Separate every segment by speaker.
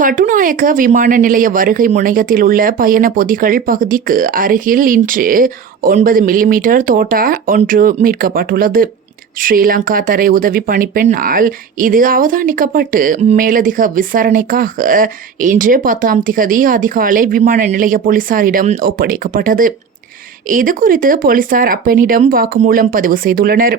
Speaker 1: கட்டுநாயக்க விமான நிலைய வருகை முனையத்தில் உள்ள பயண பொதிகள் பகுதிக்கு அருகில் இன்று ஒன்பது மில்லிமீட்டர் தோட்டா ஒன்று மீட்கப்பட்டுள்ளது. ஸ்ரீலங்கா தரை உதவி பணிப்பெண்ணால் இது அவதானிக்கப்பட்டு மேலதிக விசாரணைக்காக இன்று பத்தாம் திகதி அதிகாலை விமான நிலைய போலீசாரிடம் ஒப்படைக்கப்பட்டது. இது குறித்து போலீசார் அப்பெண்ணிடம் வாக்குமூலம் பதிவு செய்துள்ளனர்.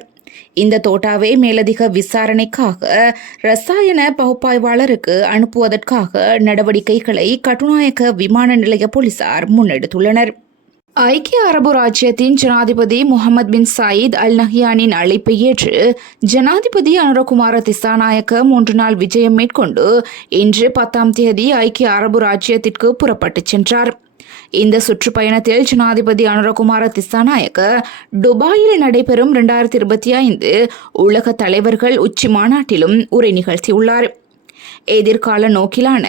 Speaker 1: இந்த தோட்டாவை மேலதிக விசாரணைக்காக ரசாயன பகுப்பாய்வாளருக்கு அனுப்புவதற்காக நடவடிக்கைகளை கட்டுநாயக்க விமான நிலைய போலீசார் முன்னெடுத்துள்ளனர். ஐக்கிய அரபு ராஜ்யத்தின் ஜனாதிபதி முகமது பின் சயீத் அல் நஹியானின் அழைப்பை ஏற்று ஜனாதிபதி அனுரகுமார திசாநாயக்க மூன்று நாள் விஜயம் மேற்கொண்டு இன்று பத்தாம் தேதி ஐக்கிய அரபு ராஜ்யத்திற்கு புறப்பட்டுச் சென்றார். இந்த சுற்றுப்பயணத்தில் ஜனாதிபதி அனுரகுமார திசாநாயக்க துபாயில் நடைபெறும் இரண்டாயிரத்தி இருபத்தி ஐந்து உலக தலைவர்கள் உச்சி மாநாட்டிலும் உரை நிகழ்த்தியுள்ளார். எதிர்கால நோக்கிலான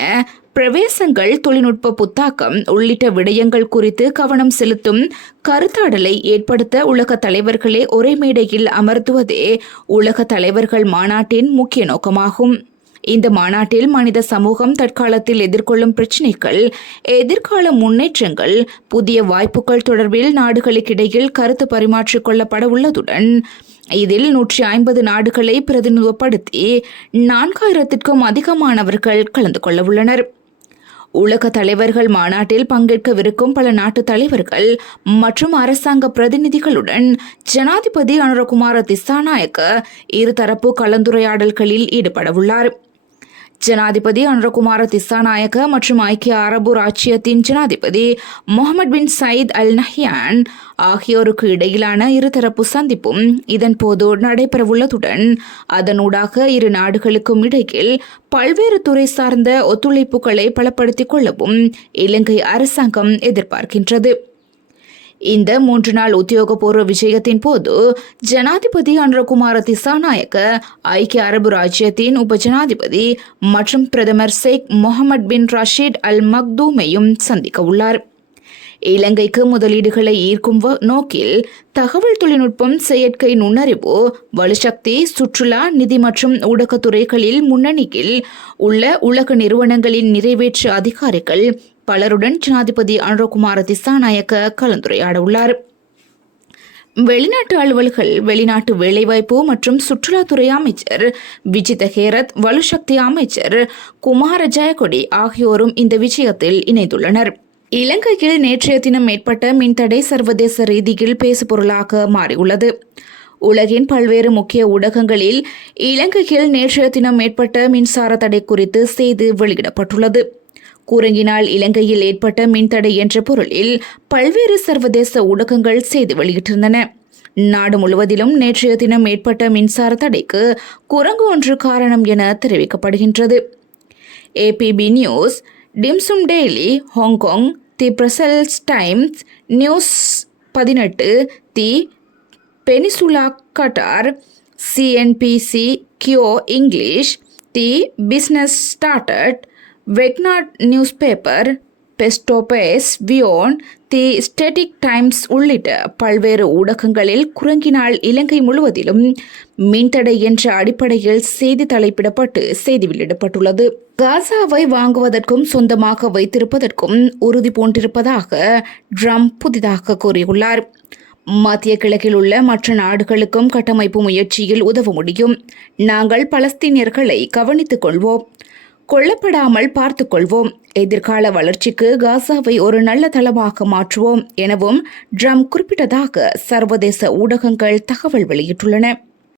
Speaker 1: பிரவேசங்கள் தொழில்நுட்ப புத்தாக்கம் உள்ளிட்ட விடயங்கள் குறித்து கவனம் செலுத்தும் கருத்தாடலை ஏற்படுத்த உலக தலைவர்களே ஒரே மேடையில் அமர்த்துவதே உலக தலைவர்கள் மாநாட்டின் முக்கிய நோக்கமாகும். இந்த மாநாட்டில் மனித சமூகம் தற்காலத்தில் எதிர்கொள்ளும் பிரச்சினைகள் எதிர்கால முன்னேற்றங்கள் புதிய வாய்ப்புகள் தொடர்பில் நாடுகளுக்கிடையில் கருத்து பரிமாற்றிக் கொள்ளப்பட உள்ளதுடன் இதில் நூற்றி ஐம்பது நாடுகளை பிரதிநிதிப்படுத்தி நான்காயிரத்திற்கும் அதிகமானவர்கள் கலந்து கொள்ள உள்ளனர். உலக தலைவர்கள் மாநாட்டில் பங்கேற்கவிருக்கும் பல நாட்டு தலைவர்கள் மற்றும் அரசாங்க பிரதிநிதிகளுடன் ஜனாதிபதி அனுரகுமார திசாநாயக்க இருதரப்பு கலந்துரையாடல்களில் ஈடுபடவுள்ளார். ஜனாதிபதி அனுரகுமார திசாநாயக்க மற்றும் ஐக்கிய அரபு ராச்சியத்தின் ஜனாதிபதி Mohamed bin Zayed al Nahyan ஆகியோருக்கு இடையிலான இருதரப்பு சந்திப்பும் இதன்போது நடைபெறவுள்ளதுடன் அதனூடாக இரு நாடுகளுக்கும் இடையில் பல்வேறு துறை சார்ந்த ஒத்துழைப்புகளை பலப்படுத்திக் கொள்ளவும் இலங்கை அரசாங்கம் எதிர்பார்க்கின்றது. இந்த மூன்று நாள் உத்தியோகபூர்வ விஜயத்தின் போது ஜனாதிபதி அனுரகுமார திசாநாயக்க ஐக்கிய அரபு ராஜ்யத்தின் உப ஜனாதிபதி மற்றும் பிரதமர் ஷேக் முகமது பின் ரஷீத் அல் மக்தூமையும் சந்திக்க உள்ளார். இலங்கைக்கு முதலீடுகளை ஈர்க்கும் நோக்கில் தகவல் தொழில்நுட்பம் செயற்கை நுண்ணறிவு வலுசக்தி சுற்றுலா நிதி மற்றும் ஊடகத்துறைகளில் முன்னணியில் உள்ள உலக நிறுவனங்களின் நிறைவேற்று அதிகாரிகள் பலருடன் ஜனாதிபதி அனுரகுமார திசாநாயக்க கலந்துரையாட உள்ளார் வெளிநாட்டு அலுவல்கள் வெளிநாட்டு வேலைவாய்ப்பு மற்றும் சுற்றுலாத்துறை அமைச்சர் விஜித ஹேரத் வலுசக்தி அமைச்சர் குமார ஜெயக்கொடி ஆகியோரும் இந்த விஷயத்தில் இணைந்துள்ளனர். இலங்கையில் நேற்றைய தினம் ஏற்பட்ட மின்தடை சர்வதேச ரீதியில் பேசுபொருளாக மாறியுள்ளது. உலகின் பல்வேறு முக்கிய ஊடகங்களில் இலங்கையில் நேற்றைய தினம் ஏற்பட்ட மின்சார தடை குறித்து செய்தி வெளியிடப்பட்டுள்ளது. குரங்கினால் இலங்கையில் ஏற்பட்ட மின்தடை என்ற பொருளில் பல்வேறு சர்வதேச ஊடகங்கள் செய்தி வெளியிட்டிருந்தன. நாடு முழுவதிலும் நேற்றைய தினம் ஏற்பட்ட மின்சார தடைக்கு குரங்கு ஒன்று காரணம் என தெரிவிக்கப்படுகின்றது. ABP news dim sum daily Hong Kong the Brussels Times news பதினெட்டு தி peninsula Khattar CNBC கியோ English the business started வெக்னாட் news paper பெஸ்டோபேஸ் வியோன் the ஸ்டெட்டிக் times உள்ளிட்ட பல்வேறு ஊடகங்களில் குரங்கினால் இலங்கை முழுவதிலும் மின்தடை என்ற அடிப்படையில் செய்தி தலைப்பிடப்பட்டு செய்தி வெளியிடப்பட்டுள்ளது காசாவை வாங்குவதற்கும் சொந்தமாக வைத்திருப்பதற்கும் உறுதி பூண்டிருப்பதாக ட்ரம்ப் புதிதாக கூறியுள்ளார். மத்திய கிழக்கில் உள்ள மற்ற நாடுகளுக்கும் கட்டமைப்பு முயற்சியில் உதவ முடியும். நாங்கள் பலஸ்தீனியர்களை கவனித்துக் கொள்வோம். கொல்லப்படாமல் பார்த்து கொள்வோம் எதிர்கால வளர்ச்சிக்கு காசாவை ஒரு நல்ல தளமாக மாற்றுவோம் எனவும் ட்ரம்ப் குறிப்பிட்டதாக சர்வதேச ஊடகங்கள் தகவல் வெளியிட்டுள்ளன.